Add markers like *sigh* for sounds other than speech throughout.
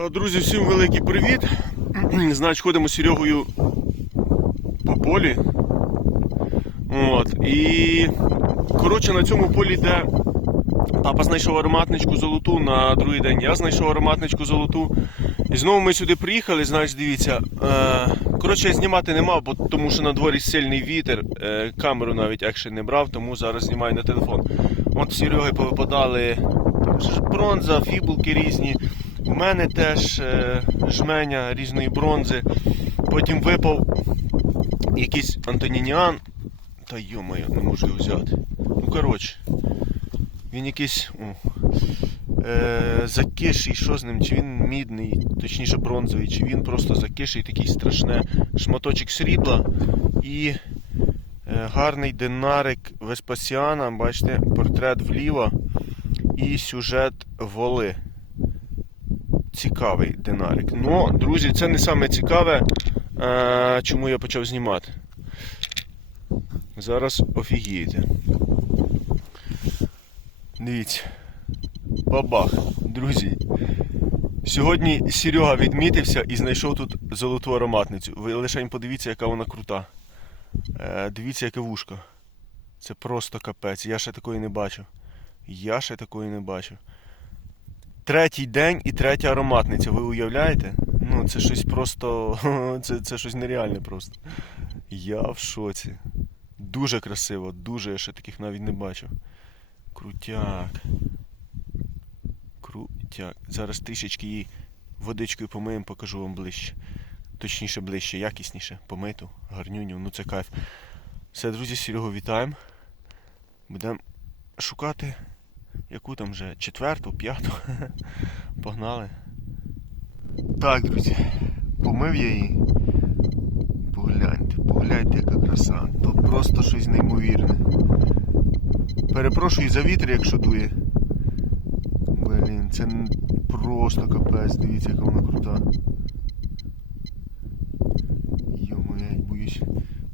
Е, Друзі, всім великий привіт. Значить, ходимо з Серегою по полі. От. І коротше на цьому полі йде. Папа знайшов ароматничку золоту на другий день. Я знайшов ароматничку золоту. І знову ми сюди приїхали, значить, дивіться. Е, коротше, я знімати не мав, бо тому що на дворі сильний вітер. Е, камеру навіть екшен не брав, тому зараз знімаю на телефон. От Сереги повипадали бронза, фібулки різні. У мене теж е, жменя різної бронзи. Потім випав якийсь Антонініан. Та йомаю, не можу його взяти. Ну коротше. Він якийсь. Е, закиший, що з ним? Чи він мідний, точніше бронзовий, чи він просто закиший, такий страшне шматочок срібла і е, гарний динарик Веспасіана, бачите, портрет вліво і сюжет воли. Цікавий динарик. Ну, друзі, це не саме цікаве, е, чому я почав знімати. Зараз офігієте. Дивіться. Бабах, друзі. Сьогодні Серега відмітився і знайшов тут золоту ароматницю. Ви лише подивіться, яка вона крута. Е, дивіться, яке вушко. Це просто капець. Я ще такої не бачив. Я ще такої не бачив. Третій день і третя ароматниця. Ви уявляєте? Ну, це щось просто. *laughs* Це, це щось нереальне просто. Я в шоці. Дуже красиво, дуже я ще таких навіть не бачив. Крутяк. Крутяк. Зараз трішечки її водичкою помиємо, покажу вам ближче. Точніше, ближче, якісніше. Помиту, гарнюню, ну це кайф. Все, друзі, Серегу вітаємо. Будемо шукати яку там вже четверту, п'яту. *laughs* Погнали. Так, друзі, помив я її. Погляньте, погляньте, яка краса. То просто щось неймовірне. Перепрошую за вітер, якщо дує. Блін, це просто капець, дивіться, яка вона крута. Йо-моє, я боюсь,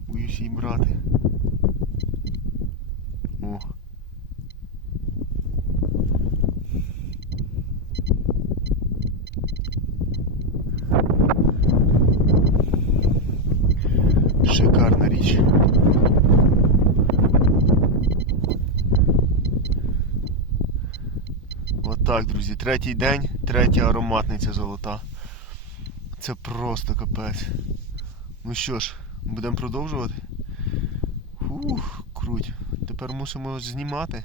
боюсь її брати. О. Шикарна річ. Отак, друзі, третій день, третя ароматниця золота. Це просто капець. Ну що ж, будемо продовжувати. Ух, круть. Тепер мусимо знімати.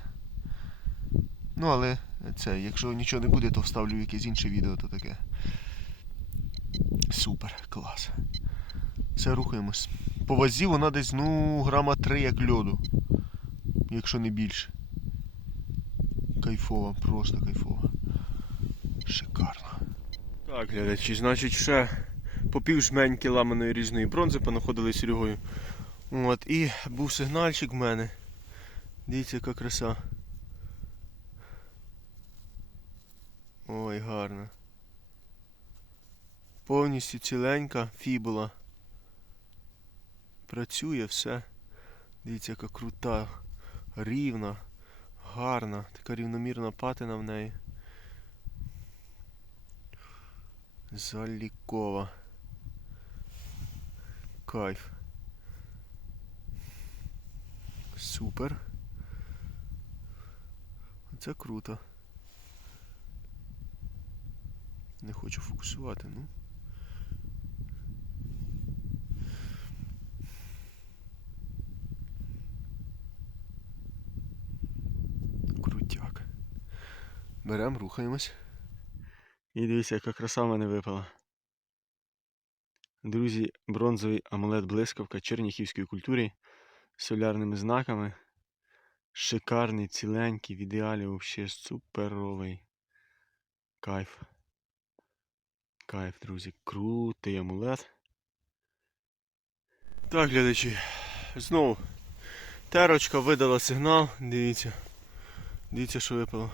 Ну, але це, якщо нічого не буде, то вставлю якесь інше відео, то таке. Супер, клас. Все, рухаємось. По вазі вона десь, ну, грама 3 як льоду. Якщо не більше. Кайфова, просто кайфова. Шикарно. Так, глядачі, значить, ще по пів жменьки ламаної різної бронзи понаходили Серегою. От, і був сигнальчик в мене. Дивіться, яка краса. Ой, гарно. Повністю ціленька фібула. Працює все. Дивіться, яка крута, рівна, гарна, така рівномірна патина в неї. Залікова. Кайф. Супер. Це круто. Не хочу фокусувати, ну. Крутяк. Берем, рухаємось. І дивіться, яка краса в мене випала. Друзі, бронзовий амулет блискавка черніхівської культури з солярними знаками. Шикарний, ціленький, в ідеалі взагалі суперовий. Кайф. Кайф, друзі. Крутий амулет. Так, глядачі. Знову терочка видала сигнал. Дивіться. Дивіться, що випало.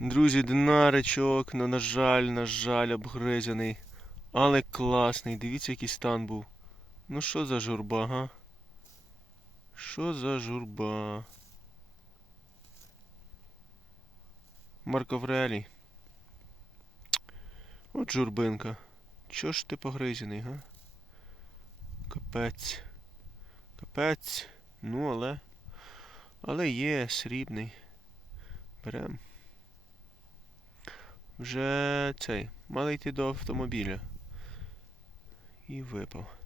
Друзі, динаричок, ну, на жаль, на жаль, обгризаний. Але класний. Дивіться, який стан був. Ну що за журба, га? Що за журба? Марк Аврелій. От журбинка. Чого ж ти погризений, га? Капець. Капець. Ну, але. Але є срібний. Берем. Вже цей. Мали йти до автомобіля. І випав.